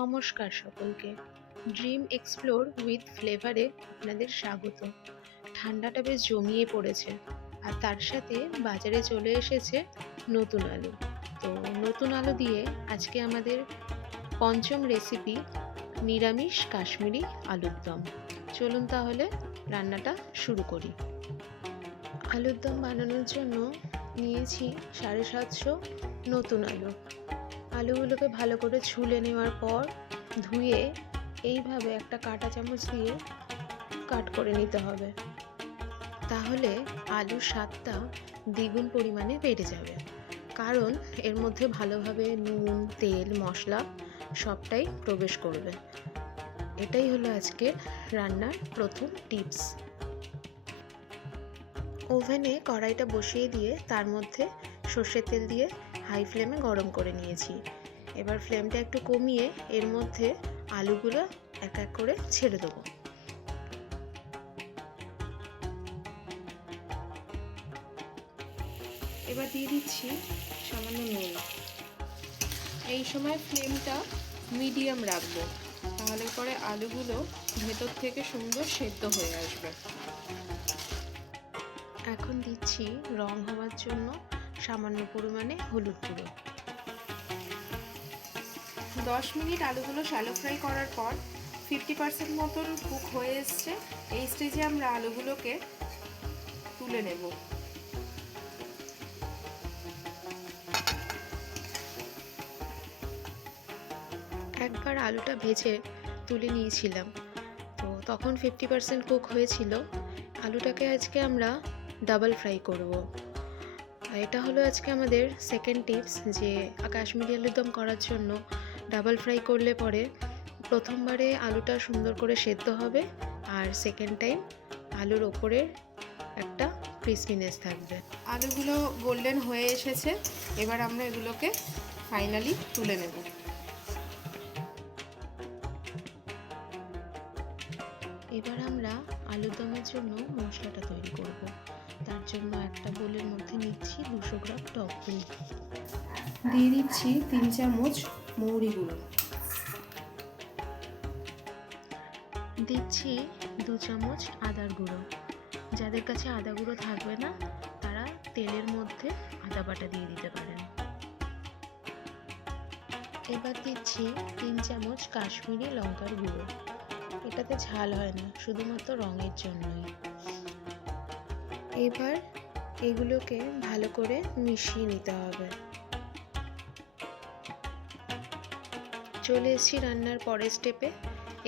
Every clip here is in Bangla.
নমস্কার সকলকে। ড্রিম এক্সপ্লোর উইথ ফ্লেভারে আপনাদের স্বাগত। ঠান্ডাটা বেশ জমিয়ে পড়েছে, আর তার সাথে বাজারে চলে এসেছে নতুন আলু। তো নতুন আলু দিয়ে আজকে আমাদের পঞ্চম রেসিপি নিরামিষ কাশ্মীরি আলুর দম। চলুন তাহলে রান্নাটা শুরু করি। আলুর দম বানানোর জন্য নিয়েছি 750 নতুন আলু। আলুগুলোকে ভালো করে ছুলে নেওয়ার পর ধুয়ে এইভাবে একটা কাঁটা চামচ দিয়ে কাট করে নিতে হবে, তাহলে আলুর স্বাদটা দ্বিগুণ পরিমাণে বেড়ে যাবে। কারণ এর মধ্যে ভালোভাবে নুন, তেল, মশলা সবটাই প্রবেশ করবে। এটাই হলো আজকে রান্নার প্রথম টিপস। ওভেনে কড়াইটা বসিয়ে দিয়ে তার মধ্যে সর্ষের তেল দিয়ে হাই ফ্লেমে গরম করে নিয়েছি। এবার ফ্লেমটা একটু কমিয়ে এর মধ্যে আলুগুলো এক এক করে ছেড়ে দেবো। এবার দিয়ে দিচ্ছি সামান্য নুন। এই সময় ফ্লেমটা মিডিয়াম রাখবো, তাহলে পরে আলুগুলো ভেতর থেকে সুন্দর সেদ্ধ হয়ে আসবে। এখন দিচ্ছি রং হওয়ার জন্য সামান্য পরিমাণে হলুদ গুঁড়ো। 10 মিনিট আলুগুলো শ্যালো ফ্রাই করার পর 50% মতন কুক হয়ে এসছে। এই স্টেজে আমরা আলুগুলোকে তুলে নেব। একবার আলুটা ভেজে তুলে নিয়েছিলাম, তো তখন 50% কুক হয়েছিল। আলুটাকে আজকে আমরা ডাবল ফ্রাই করব। এটা হলো আজকে আমাদের সেকেন্ড টিপস, যে কাশ্মীরি আলুর দম করার জন্য ডাবল ফ্রাই করলে পরে প্রথমবারে আলুটা সুন্দর করে সেদ্ধ হবে, আর সেকেন্ড টাইম আলুর ওপরে একটা ক্রিসপিনেস থাকবে। আলুগুলো গোল্ডেন হয়ে এসেছে, এবার আমরা এগুলোকে ফাইনালি তুলে নেব। এবার আমরা আলুর দমের জন্য মশলাটা তৈরি করব। তার জন্য একটা বোলের মধ্যে নিচ্ছি 200 গ্রাম টক দই, দিয়ে দিচ্ছি 3 চামচ মৌরি গুঁড়ো, দিচ্ছি 2 চামচ আদার গুঁড়ো। যাদের কাছে আদা গুঁড়ো থাকবে না তারা তেলের মধ্যে আদা বাটা দিয়ে দিতে পারেন। এবার দিচ্ছি 3 চামচ কাশ্মীরি লঙ্কার গুঁড়ো। এটাতে ঝাল হয় না, শুধুমাত্র রঙের জন্যই। এবার এগুলোকে ভালো করে মিশিয়ে নিতে হবে। চলে এসেছি রান্নার পরের স্টেপে।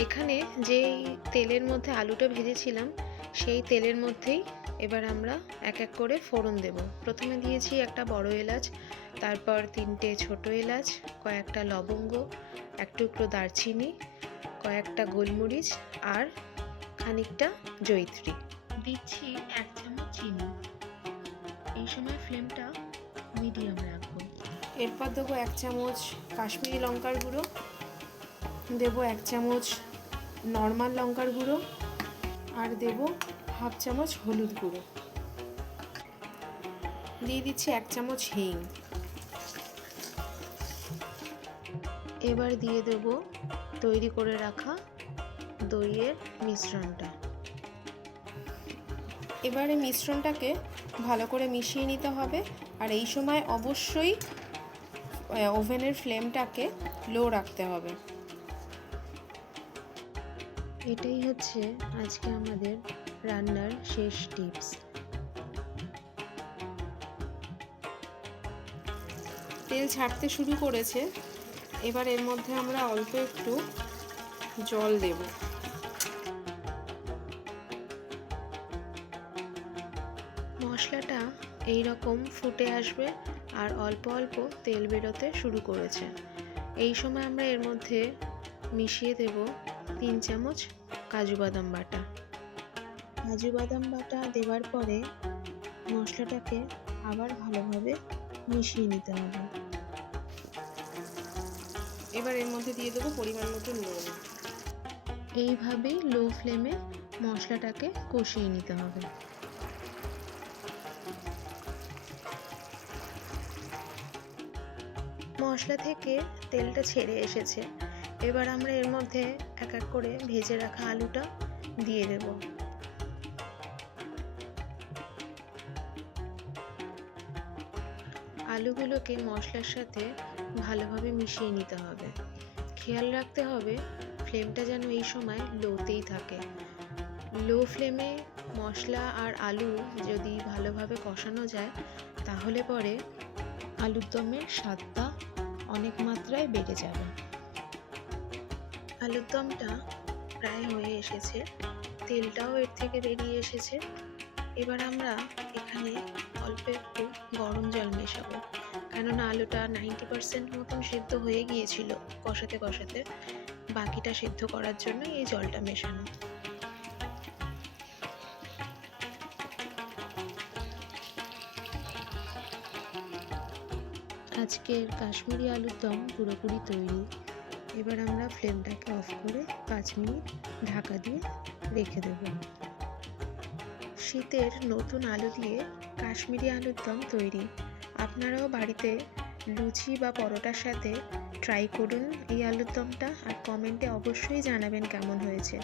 এখানে যেই তেলের মধ্যে আলুটা ভেজেছিলাম সেই তেলের মধ্যেই এবার আমরা এক এক করে ফোড়ন দেব। প্রথমে দিয়েছি একটা বড় এলাচ, তারপর 3টে ছোট এলাচ, কয়েকটা লবঙ্গ, এক টুকরো দারচিনি, কয়েকটা গোলমরিচ আর খানিকটা জয়িত্রী। দিচ্ছি 1 চামচ চিনি। এই সময় ফ্লেমটা মিডিয়াম রাখবো। এরপর দেবো 1 চামচ কাশ্মীরি লঙ্কার গুঁড়ো, দেবো 1 চামচ নর্মাল লঙ্কার গুঁড়ো, আর দেবো হাফ চামচ হলুদ গুঁড়ো। দিয়ে দিচ্ছি 1 চামচ হিং। এবার দিয়ে দেবো তৈরি করে রাখা দইয়ের মিশ্রণটা। এবার এই মিশ্রণটাকে ভালো করে মিশিয়ে নিতে হবে, আর এই সময় অবশ্যই ওভেনের ফ্লেমটাকে লো রাখতে হবে। এটাই হচ্ছে আজকে আমাদের রান্নার শেষ টিপস। তেল ছাড়তে শুরু করেছে, এবার এর মধ্যে আমরা অল্প একটু জল দেব। মশলাটা এই রকম ফুটে আসবে আর অল্প অল্প তেল বেরোতে শুরু করেছে। এই সময় আমরা এর মধ্যে মিশিয়ে দেব 3 চামচ কাজু বাদাম বাটা। কাজু বাদাম বাটা দেওয়ার পরে মশলাটাকে আবার ভালোভাবে মিশিয়ে নিতে হবে। এবার এর মধ্যে দিয়ে দেবো পরিমাণ মতো নুন। এইভাবেই লো ফ্লেমে মশলাটাকে কষিয়ে নিতে হবে। মশলা থেকে তেলটা ছেড়ে এসেছে, এবার আমরা এর মধ্যে এক এক করে ভেজে রাখা আলুটা দিয়ে দেব। আলুগুলোকে মশলার সাথে ভালোভাবে মিশিয়ে নিতে হবে। খেয়াল রাখতে হবে ফ্লেমটা যেন এই সময় লোতেই থাকে। লো ফ্লেমে মশলা আর আলু যদি ভালোভাবে কষানো যায় তাহলে পরে আলুর দমের স্বাদটা অনেক মাত্রায় বেড়ে যাবে। আলুর দমটা প্রায় হয়ে এসেছে, তেলটাও এর থেকে বেরিয়ে এসেছে। এবার আমরা এখানে অল্প একটু গরম জল মেশাবো, কেননা আলুটা 90% মতন সিদ্ধ হয়ে গিয়েছিল কষাতে কষাতে। বাকিটা সিদ্ধ করার জন্য এই জলটা মেশানো। আজকের কাশ্মীরি আলুর দম পুরোপুরি তৈরি। এবার আমরা ফ্লেমটাকে অফ করে 5 মিনিট ঢাকা দিয়ে রেখে দেব। শীতের নতুন আলু দিয়ে কাশ্মীরি আলুর দম তৈরি। আপনারাও বাড়িতে লুচি বা পরোটার সাথে ট্রাই করুন এই আলুর দমটা, আর কমেন্টে অবশ্যই জানাবেন কেমন হয়েছে।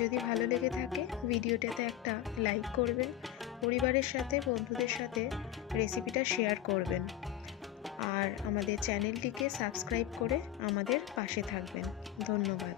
যদি ভালো লেগে থাকে ভিডিওটাতে একটা লাইক করবেন, পরিবারের সাথে বন্ধুদের সাথে রেসিপিটা শেয়ার করবেন, আর আমাদের চ্যানেলটিকে সাবস্ক্রাইব করে আমাদের পাশে থাকবেন। ধন্যবাদ।